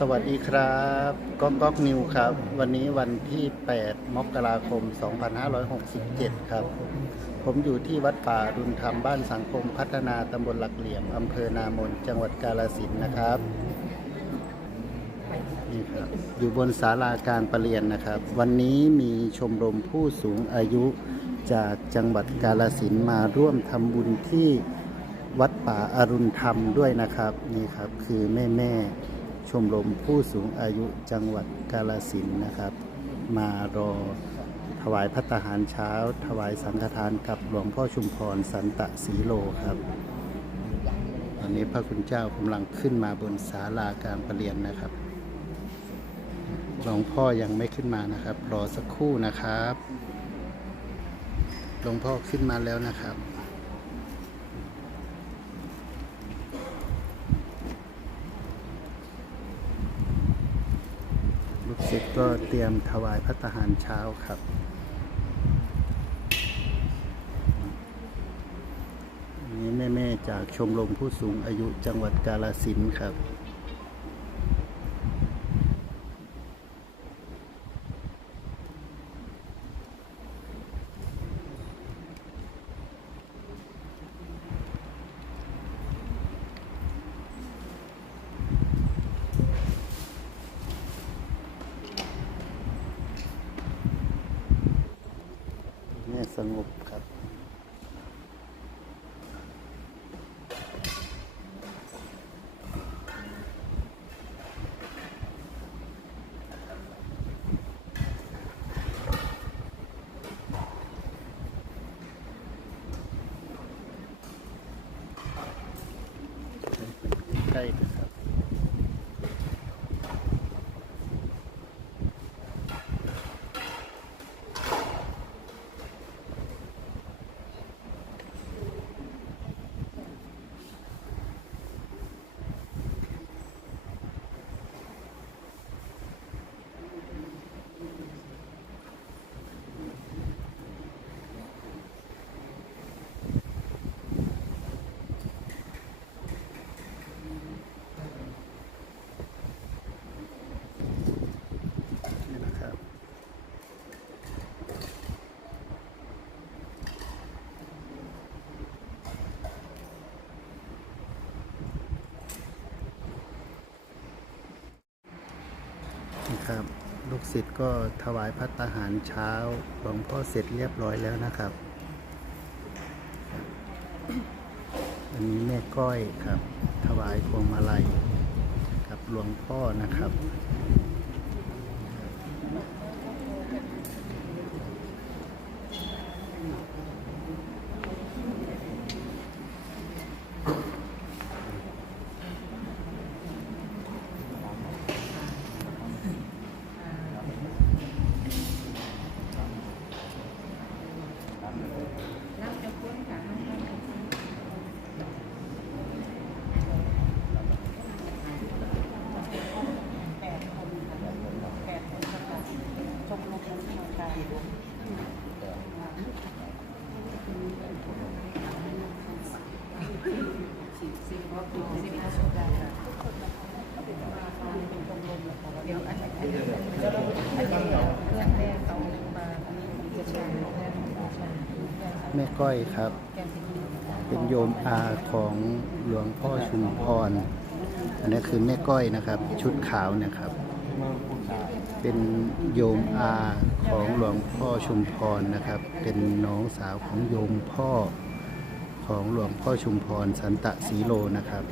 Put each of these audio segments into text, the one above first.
สวัสดีครับก๊อกก๊อกนิวครับ วันนี้วันที่ 8 มกราคม 2567 ครับ ผมอยู่ที่วัดป่าอรุณธรรมบ้านสังคมพัฒนาตำบลหลักเหลี่ยมอำเภอนามนจังหวัดกาฬสินนะครับนี่ครับ อยู่บนศาลาการประเรียนนะครับ วันนี้มีชมรมผู้สูงอายุจากจังหวัดกาฬสินมาร่วมทำบุญที่วัดป่าอรุณธรรมด้วยนะครับ นี่ครับคือแม่แม่ มรมผู้สูงอายุจังหวัดกาฬสินนะครับ มารอถวายพัตตาหารเช้า ถวายสังฆทานกับหลวงพ่อชุมพรสันตะสีโลครับตอนนี้พระคุณเจ้ากำลังขึ้นมาบนศาลาการประเรียนนะครับ หลวงพ่อยังไม่ขึ้นมานะครับ รอสักครู่นะครับ หลวงพ่อขึ้นมาแล้วนะครับ ลูกศิษย์ก็เตรียมถวายพระตาหารเช้าครับ นี้แม่ ๆ จากชมรมผู้สูงอายุจังหวัดกาลสินครับ แม่สงบครับ ใกล้ๆครับ นี่นะครับ นะ ครับลูกศิษย์ก็ถวายพัตาหารเช้าหลวงพ่อเสร็จเรียบร้อยแล้วนะครับ อันนี้แม่ก้อยครับ ถวายพวงมาลัยกับหลวงพ่อนะครับ เดี๋ยวอันนี้อันนี้อันนี้เครื่องแรกเอามาอันนี้จะใช้แค่ใช้ แม่ก้อยครับ เป็นโยมอาของหลวงพ่อชุมพร อันนี้คือแม่ก้อยนะครับ ชุดขาวเนะครับ เป็นโยมอาของหลวงพ่อชุมพรนะครับ เป็นน้องสาวของโยมพ่อของหลวงพ่อชุมพรสันตะสีโลนะครับ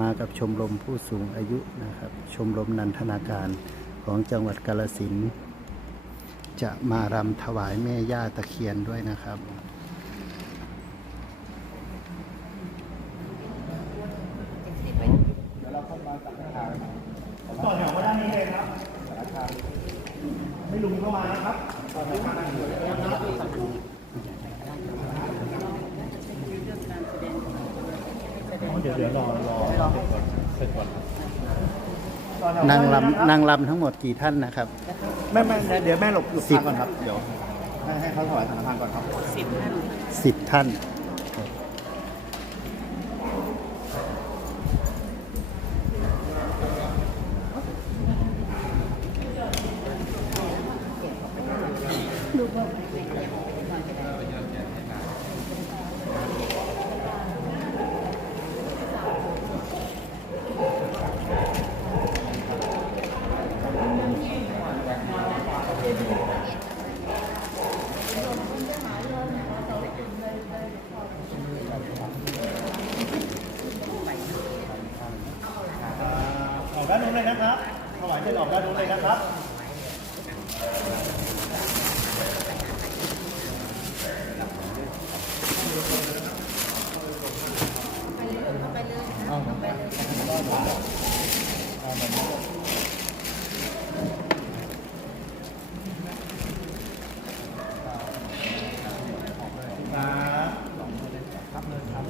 มากับชมรมผู้สูงอายุนะครับ ชมรมนันทนาการของจังหวัดกาฬสินจะมารำถวายแม่ย่าตะเคียนด้วยนะครับ ต่อแถวมาด้านนี้เลยครับ ไม่ลุงเข้ามานะครับต่อแถวมาด้านนี้เลยเดี๋ยวเดี๋ยวรอรอเสร็จก่อนเสร็จก่อนนางลำนางลำทั้งหมดกี่ท่านนะครับแม่แม่เดี๋ยวแม่หลบอยู่สิบพักก่อนครับ เดี๋ยวให้ให้เขาถวายสังฆทานก่อนครับสิบท่านสิบท่านานนู้นเลยนะครับถวายเทียนออกด้านนู้นเลยนะครับ ไปเลยเอาไปเลยนะเอาไปเลย ครับครับเลยครับ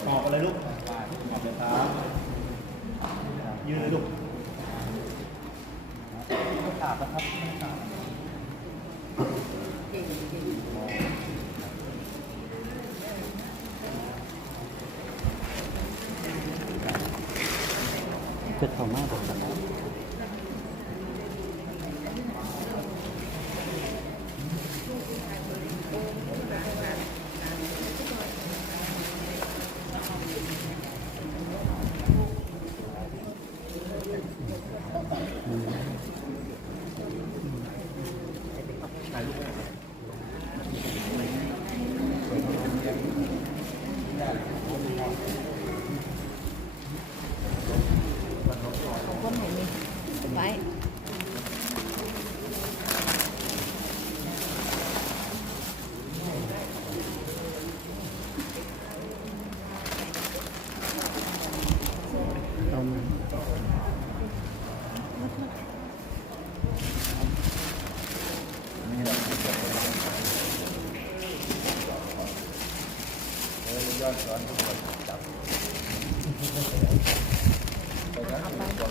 ต อบอะไรลูกตอบเลยครับยืนเลยลูกขาดนะครับไม่ขาดเก่งเก่งเป็นเขามากกว่ากัน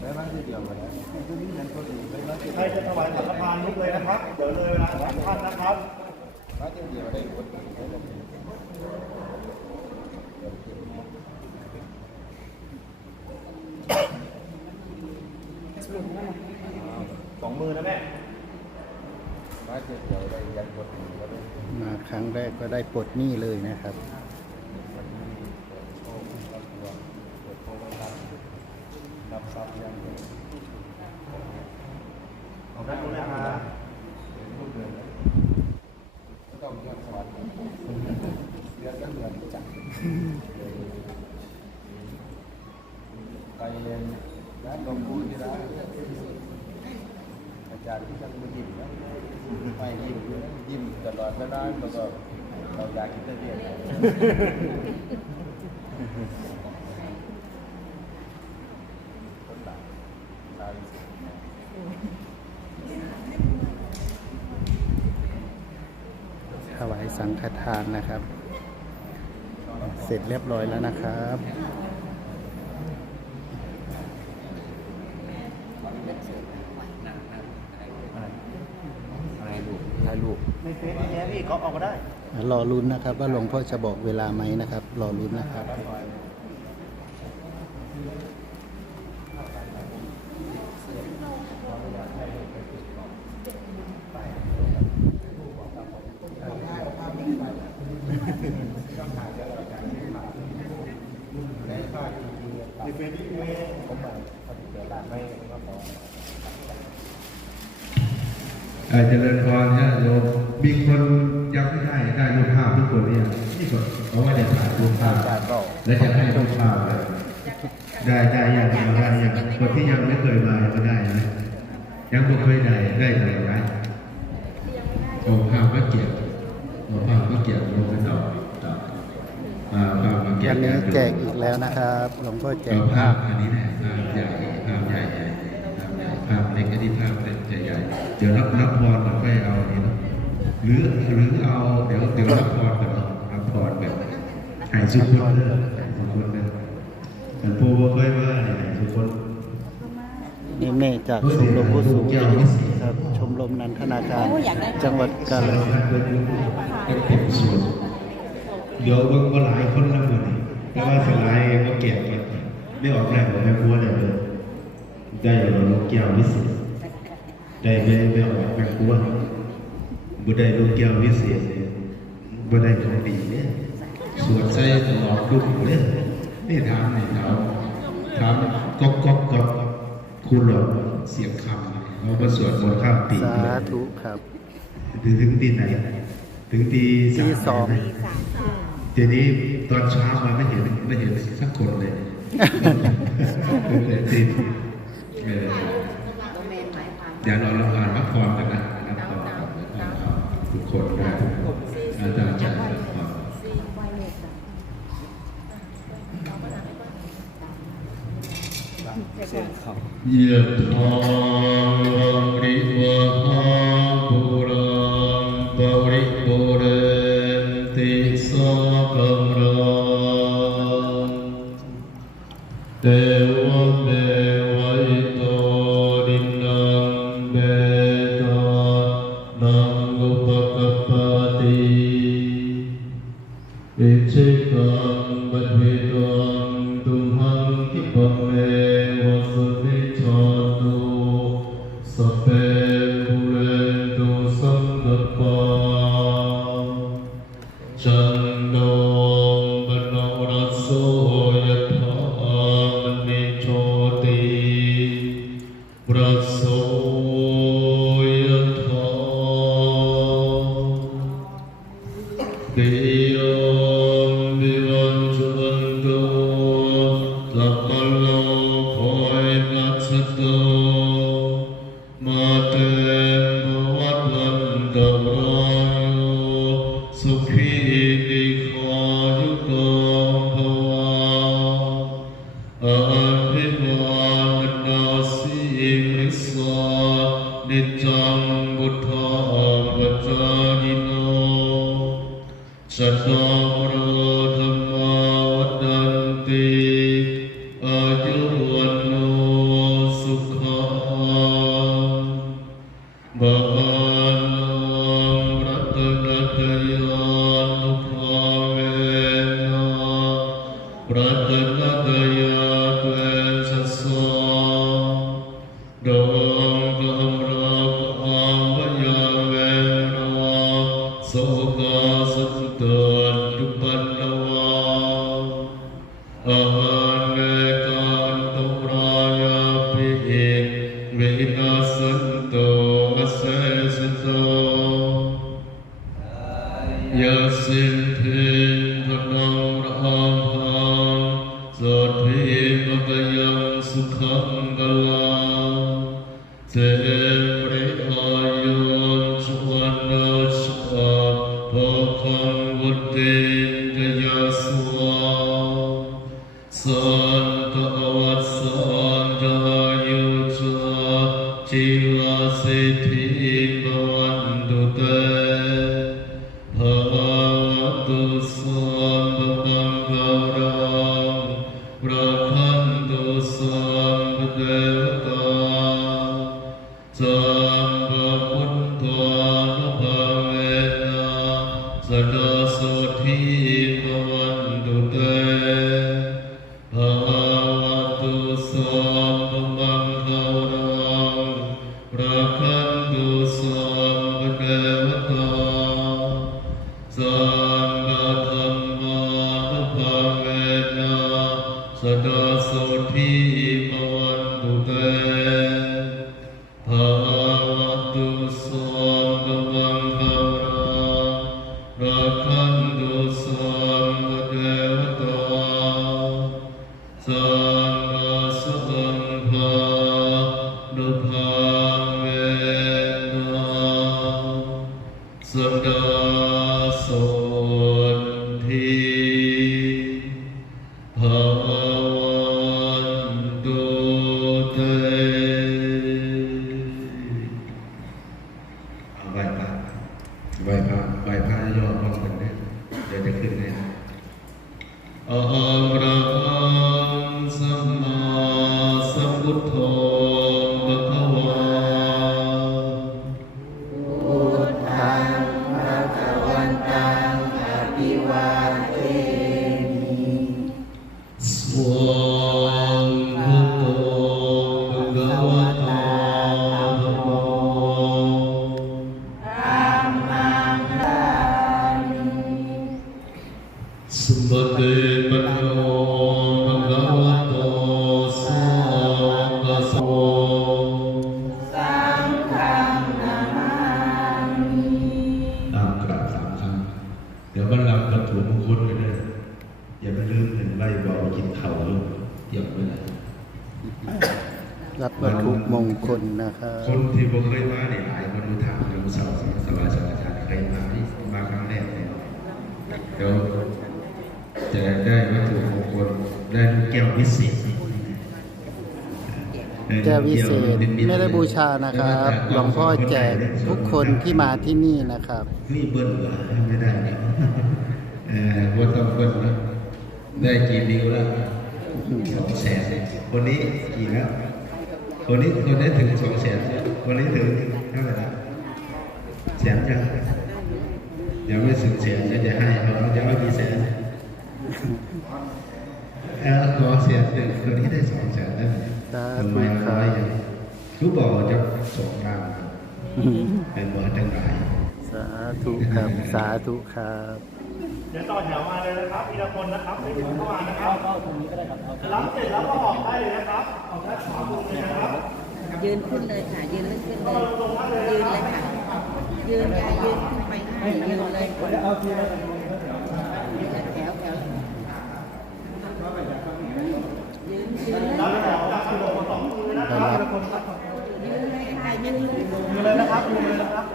ได้บ้างทีเดียวเลย ใครจะถวายสังฆทานลุกเลยนะครับ เดี๋ยวเลยเวลาสามท่านนะครับ บ้างทีเดียวได้กด ส องมือนะแม่บ้างทีเดียวได้ยันกดมาครั้งแรกก็ได้ปลดหนี้เลยนะครับรับทรัพย์ยังขอบคุณนะครับ ต้องเรียกสวัสดีเรียกกันเงินจังไปเรียนร้านลงพูที่ร้านอาจารย์ที่ท่านมายิ้มนะไปยิ้มอยู่นะยิ้ม ตลอดเวลาแล้วก็เราอยากกินแต่เรียนคนหลังตายสิถวายสังฆทานนะครับ เสร็จเรียบร้อยแล้วนะครับถ่ายรูปถ่ายรูปในเฟซ นี้พี่เขาออกมาได้รอลุ้นนะครับ ว่าหลวงพ่อจะบอกเวลาไหมนะครับ รอลุ้นนะครับในเฟซนี้ไม่ผมมาปฏิบัติการไม่ก็ขอเอ่อเจริญพรเนี่ยโยมมีคนยัง ไม่ได้ได้รูปภาพทุกคนเนี่ยนี่ก็เพราะว่าจะถ่ายรูปภาพและจะให้รูปภาพเลยได้ได้ยังมาได้ยังคนที่ยังไม่เคยมายังได้นะยังไม่เคยได้ได้ไหนไหมโอ้ภาพก็เกียรติโอ้ภาพก็เกียรติลงไปต่อต่ออ่าภาพก็เกียรวันนี้แจกอีกแล้วนะครับหลวงพ่อแจกภาพอันนี้แหละภาพใหญ่ภาพใหญ่ใหญ่ภาพใหญ่ภาพเล็กก็ที่ภาพเล็กจะใหญ่เดี๋ยวรับรับพรเราค่อยเอาอันนี้นะ หรือหรือเอาเดี๋ยวเดี๋ยวรับพรกันเนาะรับพรแบบให้สุขคนเด้อให้สุขคนเด้อแต่ปู่บ่เคยว่าเนี่ยให้สุขคนนี่แม่จากชมรมผู้สูงอายุครับชมรมนันทนาการ จังหวัดกาฬสินธุ์เป็นเต็มส่วนเดี๋ยวก็ก็หลายคนแล้วมื้อนี้แต่ว่าสลายก็เก็บกันไม่ออกแรงของแม่ครัวได้เลยได้เราแก้ววิเศษได้ไม่ไม่ออกแม่ครัว บุได้ลูกแก้ววิเศษเลยบุได้ของดีเนี่ยสวดใส่ตลอดลูกเนี่ยนี่ถามนี่ถามถามก็ก็ก็คุณหลบเสียงคำเราไปสวดบนข้ามปีสาธุครับ ถึงถึงตีไหน ถึงตีสองเดี๋ยวนี้ตอนเช้ามาไม่เห็นไม่เห็นสักคนเลยเดี๋ยวเราลองอ่านพักผ่อนกันนะ กดอาจารย์จัดครับยะทาริวา Sadam Uh, Buddha. Uh, الرجيم Uh, uh, คลนะครับ คนที่บ่เคยมาเนี่ยหลายคนดูถามดูสาวสบายสบายใจเคยมาที่มาครั้งแรกเนี่ยเดี๋ยวจะได้วัตถุมงคลได้ลูกแก้ววิเศษแก้ววิเศษไม่ได้บูชานะครับหลวงพ่อแจกทุกคนที่มาที่นี่นะครับนี่เบิ้ลเหรอไม่ได้นะเออว่าต้องเบิ้ลนะได้กี่นิ้วแล้วสองแสนคนนี้กี่แล้ว คนนี้คนนี้ถึงสองแสนคนนี้ถึงเท่าไหร่ละแสนยังยังไม่ถึงแสนก็จะให้เอายังไม่มีแสนเออขอแสนหนึ่งคนนี้ได้สองแสนแล้วสาทำธุไมครัน้อยบอย่างรู้บอกว่าจะสองล้านเป็นบ่อจังไรสาธุครับ สาธุครับ เดี๋ยวต่อแถวมาเลยนะครับทีละคนนะครับไม่ถึงเข้ามานะครับรับเสร็จแล้วก็ออกได้เลยนะครับออกได้ขวามือเลยนะครับยืนขึ้นเลยค่ะ ยืนขึ้นเลยยืนเลยค่ะยืนยายยืนขึ้นไปให้ยืนเลยเอาทีละแถวแถวยืนยืนเลยรับแถวจากขนมสองมือนะครับทีละคนครับยืนเลยค่ะยืนเลยยืนเลยนะครับยืนเลยนะครับ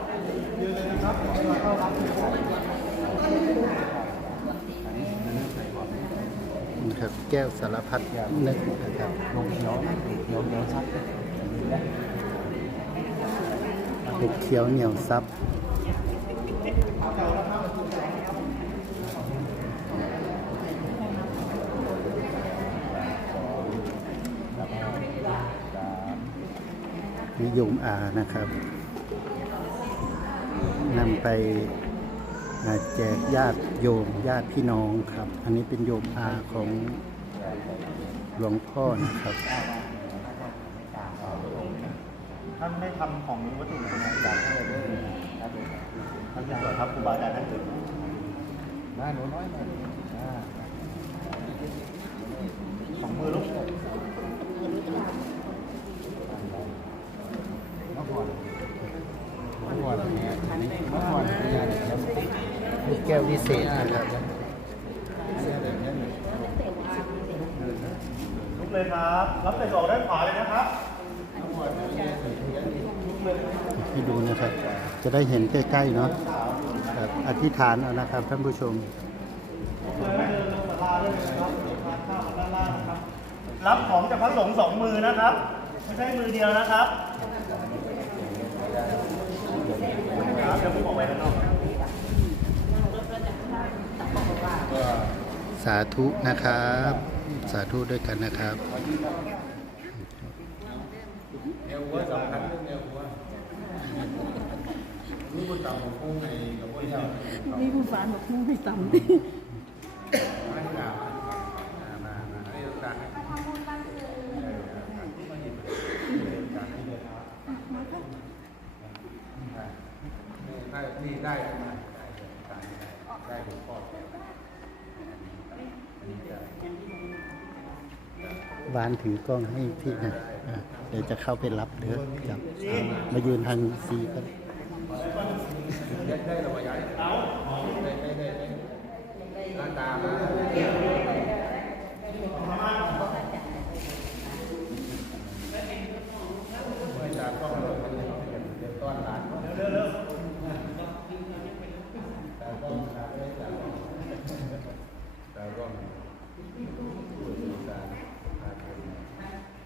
ยืนเลยนะครับเวลาเข้ารับ ครับแก้วสารพัดนึกนะครับลงเขียวเหนียวเหนียวซับเห็ดเขียวเหนียวซับนิยมอานะครับนำไป แจกญาติโยมญาติพี่น้องครับ อันนี้เป็นโยมอาของหลวงพ่อนะครับ ท่านไม่ทำของวัตถุมงคลอาจารย์ท่านเลยท่านเป็นส่วนครับครูบาอาจารย์ท่านอื่นมาหนูน้อยหน่อยสองมือลูก แก้ววิเศษนะครับลุกเลยครับ รับเสร็จออกด้านขวาเลยนะครับให้ดูนะครับ จะได้เห็นใกล้ๆเนาะครับอธิษฐานเอานะครับท่านผู้ชมรับของจากพระสงฆ์สองมือนะครับ ไม่ใช่มือเดียวนะครับครับเดี๋ยวผมออกไปข้างนอก สาธุนะครับ สาธุด้วยกันนะครับมีผู้ฟานบอกผู้ไม่ต่ำ นี่ได้ได้ได้หลวงพ่อ วานถือกล้องให้พี่นะอะเดี๋ยวจะเข้าไปรับเด้อจับมายืนทางซีกัน หน้าตามาไม่จากกล้องเลยมันเดี๋ยวต้อนร้านเร็วๆแต่กล้องขาไม่ได้จากกล้องแต่กล้องผู้สื่อสารพาคน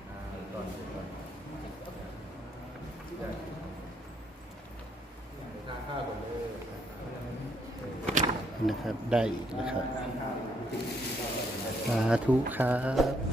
อ่าก่อนก่อนหน้าข้าวก่อนเลย นะครับ ได้อีกนะครับสาธุครับ